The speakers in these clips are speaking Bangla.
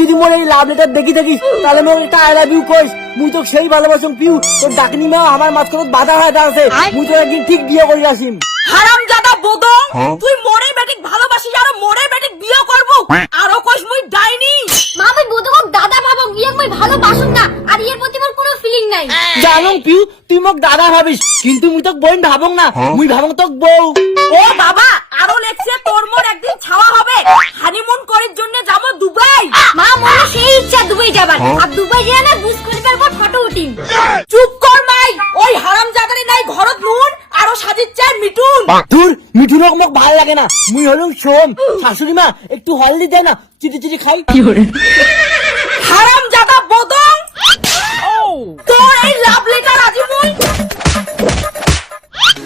যদি মোর এই লাভ লেটার দেখি থাকিস তাহলে মোর একটা আই লাভ ইউ কইস। মুই তো সেই ভালোবাসম পিউ, তোর ডাকনি মা আমার মাঝখানে বাধা হয়ে আছে। মুই তো একদিন ঠিক বিয়ে করে আসিম। হারামজাদা বদং, তুই মোরে বেটিক ভালোবাসিস আর মোরে বেটিক বিয়ে করব আরো কইস মুই ডাইনি। মা আমি বদকক দাদা ভাবো, বিয়ে মই ভালোবাসুম না আর এর প্রতি মোর কোনো ফিলিং নাই। জানুম পিউ তুই মোক দাদা ভাবিস, কিন্তু মুই তোক বোন ভাবং না, মুই ভাবং তোক বউ। ও বাবা, আরো লেখছে তোর মোর একদিন ছাওয়া হবে, হানিমুন করার জন্য যাব দুবাই। মা মনে সেই ইচ্ছা দুবাই যাবার, আর দুবাই গিয়ে না বুঝ খলিফার পর ফটো উঠিম। চুপ কর মাই, ওই হারামজাদারে নাই ঘরত নুন আরো সাজির চার মিটুন। তোর মিঠুন মোক ভাল লাগে না, মুই হলুম সোম। শাশুড়ি মা একটু হলদি দেয় না, চিটি চিটি খাই। হারামজাদা বদং, তোর এই লাভ লেটার আজি মুই।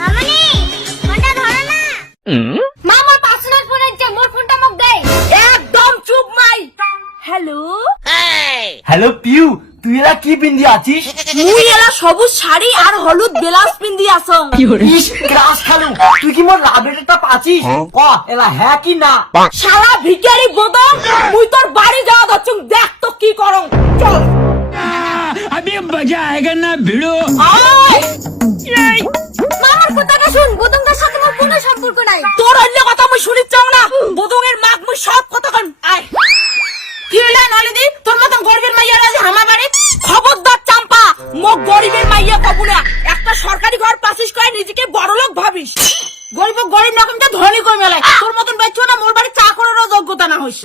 মামনি ফোনটা ধরো না। মা আমার পার্সোনাল ফোন আছে, মোর ফোনটা মোক দে। একদম চুপ মাই। হ্যালো, হ্যালো পিউ, তুই এরা কি পিন্দি আছিস? মুই এলা সবুজ শাড়ি আর হলুদ ব্লাউজ পিন্দি আসং। ইস ক্রাশ খালু, তুই কি মোর লাভ লেটারটা পাছিস? ক এলা হ্যাঁ কি না? শালা ভিখারি বদং, মুই তোর বাড়ি যাওয়া দচ্ছুং, দেখ তো কি করং। চল अभी मजा आएगा ना भिड़ो। আয়। মা আমার কথাটা শুন, বদঙ্গার সাথে মোর কোনো সম্পর্ক নাই। তোর অন্য কথা মুই শুনিত চাও না, বদং এর মাক মুই সব কথা কন। আয় কি হইলা নলিদি, তোর মতন গরিবের মাইয়া রাজি হামা বাড়ি। খবরদার চাম্পা, মোক গরিবের মাইয়া কবু না। একটা সরকারি ঘর পাসিস করে নিজেকে বড়লোক ভাবিস। গরিব গরিব রকমটা ধনী কই মেলায়, তোর মতন বাইছো না মোর বাড়ি চা করারও যোগ্যতা না হইস।